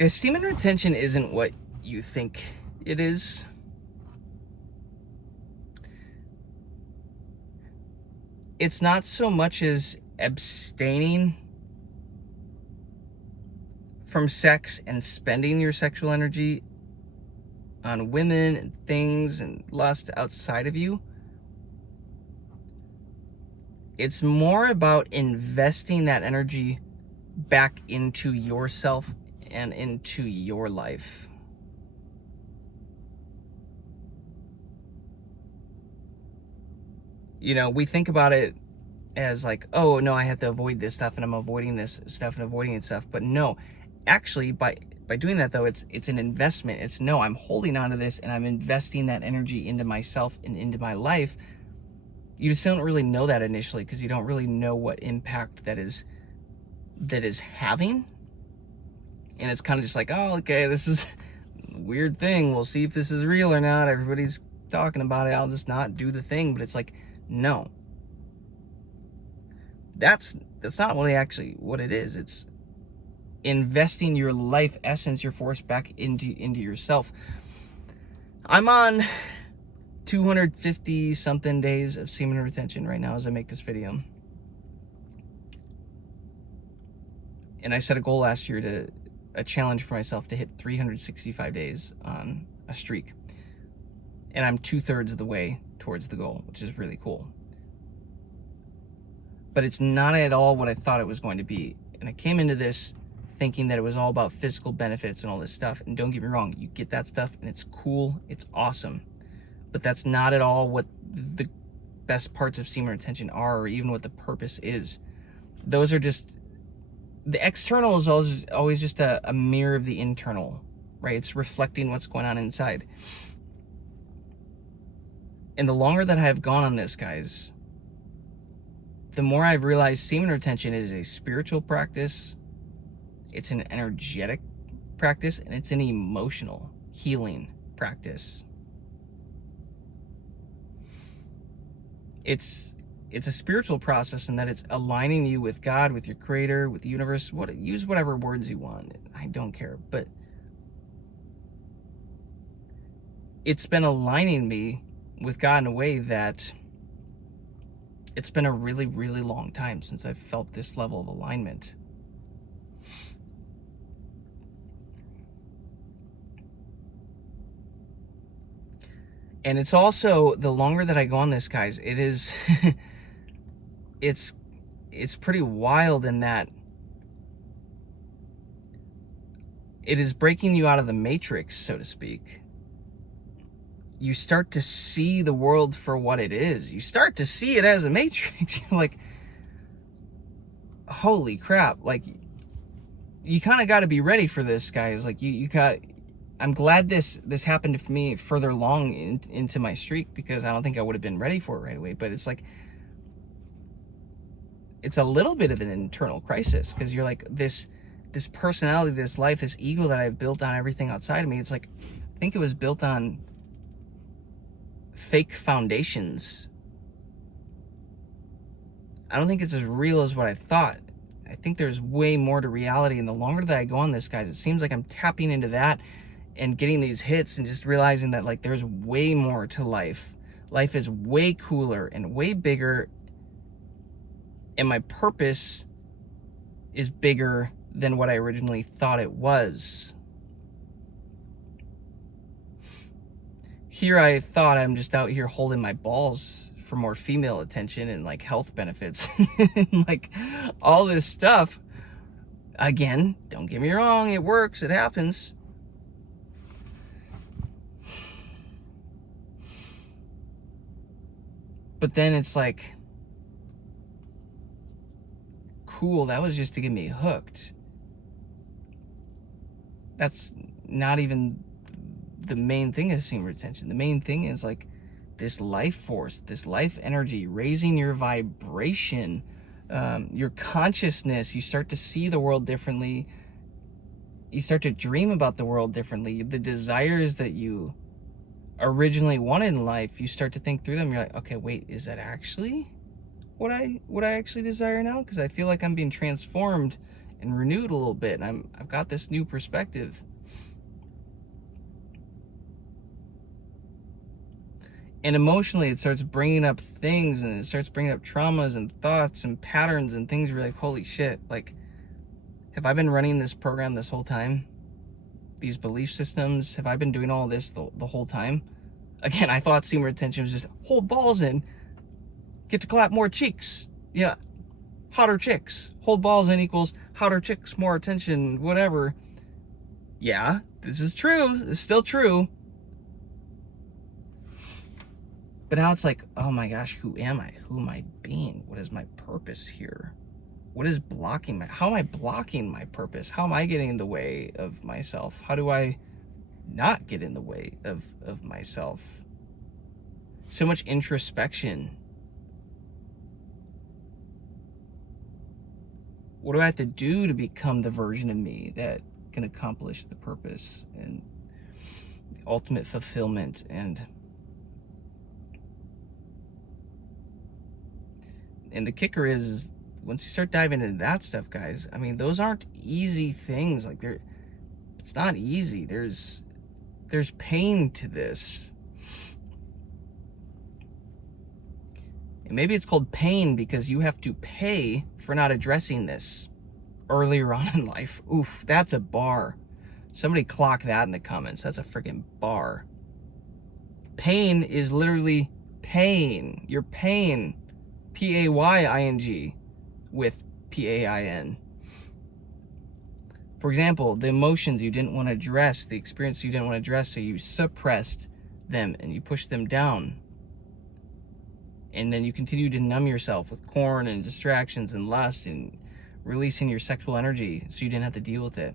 Guys, semen retention isn't what you think it is. It's not so much as abstaining from sex and spending your sexual energy on women and things and lust outside of you. It's more about investing that energy back into yourself and into your life. You know, we think about it as like, oh no, I have to avoid this stuff and I'm avoiding this stuff and avoiding it stuff. But no, actually by doing that though, it's an investment. It's no, I'm holding on to this and I'm investing that energy into myself and into my life. You just don't really know that initially because you don't really know what impact that is having. And it's kind of just like, oh, okay, this is a weird thing. We'll see if this is real or not. Everybody's talking about it. I'll just not do the thing. But it's like, no. That's not what it is. It's investing your life essence, your force back into yourself. I'm on 250 something days of semen retention right now as I make this video. And I set a goal last year a challenge for myself to hit 365 days on a streak. And I'm 2/3 of the way towards the goal, which is really cool. But it's not at all what I thought it was going to be. And I came into this thinking that it was all about physical benefits and all this stuff. And don't get me wrong, you get that stuff and it's cool, it's awesome. But that's not at all what the best parts of semen retention are, or even what the purpose is. Those are just, the external is always just a mirror of the internal, right? It's reflecting what's going on inside. And the longer that I've gone on this, guys, the more I've realized semen retention is a spiritual practice, it's an energetic practice, and it's an emotional healing practice. It's a spiritual process in that it's aligning you with God, with your creator, with the universe. Use whatever words you want. I don't care. But it's been aligning me with God in a way that it's been a really, really long time since I've felt this level of alignment. And it's also, the longer that I go on this, guys, it is, it's pretty wild in that it is breaking you out of the matrix, so to speak. You start to see the world for what it is. You start to see it as a matrix. You're like, holy crap. Like, you kind of got to be ready for this, guys. Like, I'm glad this happened for me further along into my streak, because I don't think I would have been ready for it right away. But it's like, it's a little bit of an internal crisis, because you're like, this personality, this life, this ego that I've built on everything outside of me, it's like, I think it was built on fake foundations. I don't think it's as real as what I thought. I think there's way more to reality, and the longer that I go on this, guys, it seems like I'm tapping into that and getting these hits and just realizing that, like, there's way more to life. Life is way cooler and way bigger, and my purpose is bigger than what I originally thought it was. Here I thought I'm just out here holding my balls for more female attention and like health benefits and like all this stuff. Again, don't get me wrong, it works, it happens. But then it's like, cool, that was just to get me hooked. That's not even the main thing is semen retention. The main thing is like this life force, this life energy, raising your vibration, your consciousness. You start to see the world differently. You start to dream about the world differently. The desires that you originally wanted in life, you start to think through them. You're like, okay, wait, is that actually what I actually desire now? Because I feel like I'm being transformed and renewed a little bit. And I've got this new perspective. And emotionally, it starts bringing up things, and it starts bringing up traumas and thoughts and patterns and things. You're like, holy shit, like, have I been running this program this whole time? These belief systems, have I been doing all this the whole time? Again, I thought semen retention was just hold balls in, get to clap more cheeks. Yeah, hotter chicks. Hold balls in equals hotter chicks, more attention, whatever. Yeah, this is true. It's still true. But now it's like, oh my gosh, who am I? Who am I being? What is my purpose here? What is blocking how am I blocking my purpose? How am I getting in the way of myself? How do I not get in the way of myself? So much introspection. What do I have to do to become the version of me that can accomplish the purpose and the ultimate fulfillment? And the kicker is once you start diving into that stuff, guys, I mean, those aren't easy things. Like, it's not easy. There's pain to this. And maybe it's called pain because you have to pay for not addressing this earlier on in life. Oof, that's a bar. Somebody clock that in the comments. That's a freaking bar. Pain is literally pain. You're paying. P-A-Y-I-N-G with P-A-I-N. For example, the emotions you didn't want to address, the experience you didn't want to address, so you suppressed them and you pushed them down. And then you continue to numb yourself with corn and distractions and lust and releasing your sexual energy so you didn't have to deal with it.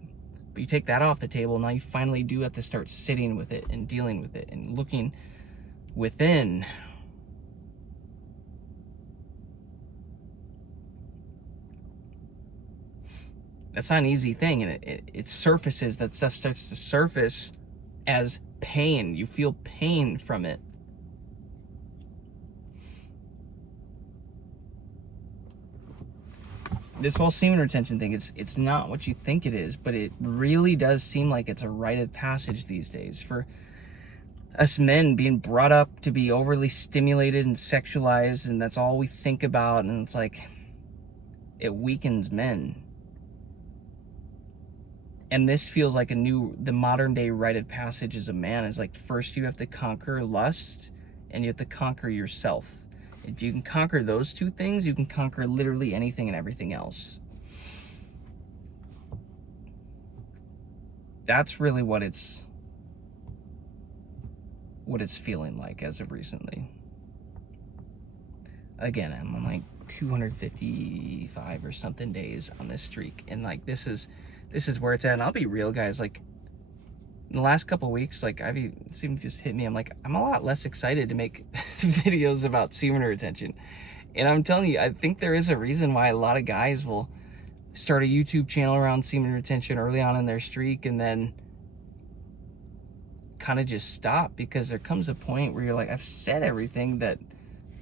But you take that off the table, now you finally do have to start sitting with it and dealing with it and looking within. That's not an easy thing, and it surfaces, that stuff starts to surface as pain. You feel pain from it. This whole semen retention thing, it's not what you think it is, but it really does seem like it's a rite of passage these days for us men, being brought up to be overly stimulated and sexualized, and that's all we think about, and it's like, it weakens men. And this feels like the modern day rite of passage as a man is like, first you have to conquer lust and you have to conquer yourself. If you can conquer those two things, you can conquer literally anything and everything else. That's really what it's feeling like as of recently. Again, I'm on like 255 or something days on this streak, and like this is where it's at. And I'll be real, guys, like in the last couple of weeks, like it seemed to just hit me. I'm like, I'm a lot less excited to make videos about semen retention. And I'm telling you, I think there is a reason why a lot of guys will start a YouTube channel around semen retention early on in their streak and then kind of just stop, because there comes a point where you're like, I've said everything that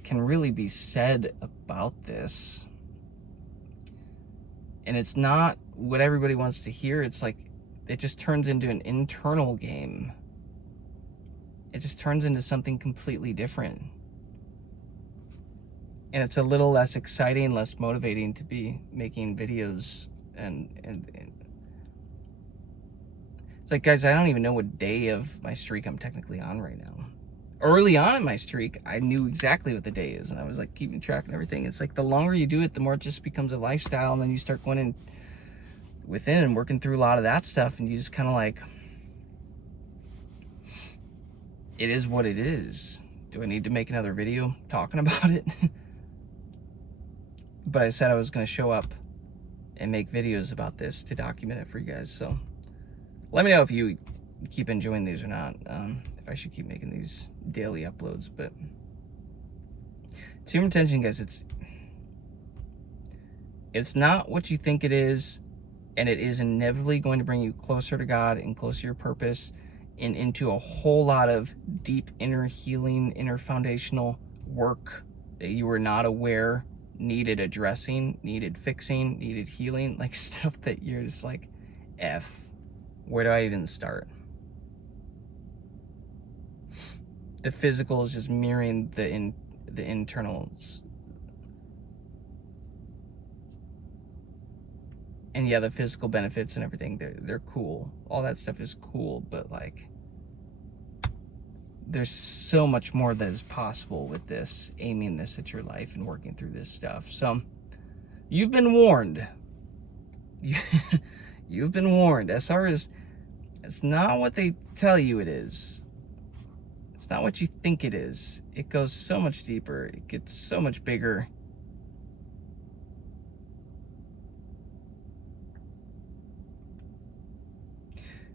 can really be said about this. And it's not what everybody wants to hear. It's like, it just turns into an internal game. It just turns into something completely different. And it's a little less exciting, less motivating to be making videos. And it's like, guys, I don't even know what day of my streak I'm technically on right now. Early on in my streak, I knew exactly what the day is, and I was like keeping track and everything. It's like the longer you do it, the more it just becomes a lifestyle, and then you start going in within and working through a lot of that stuff, and you just kind of like, it is what it is. Do I need to make another video talking about it? But I said I was going to show up and make videos about this to document it for you guys. So let me know if you keep enjoying these or not. If I should keep making these daily uploads. But semen retention, guys, it's not what you think it is, and it is inevitably going to bring you closer to God and closer to your purpose and into a whole lot of deep inner healing, inner foundational work that you were not aware needed addressing, needed fixing, needed healing, like stuff that you're just like, where do I even start? The physical is just mirroring the internals. And yeah, the physical benefits and everything, they're cool. All that stuff is cool, but like, there's so much more that is possible with this, aiming this at your life and working through this stuff. So you've been warned. You've been warned. SR is, it's not what they tell you it is. It's not what you think it is. It goes so much deeper. It gets so much bigger.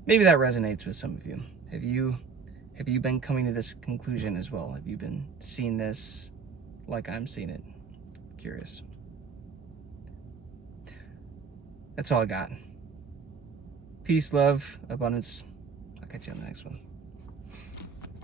Maybe that resonates with some of you. Have you been coming to this conclusion as well? Have you been seeing this like I'm seeing it? Curious. That's all I got. Peace, love, abundance. I'll catch you on the next one.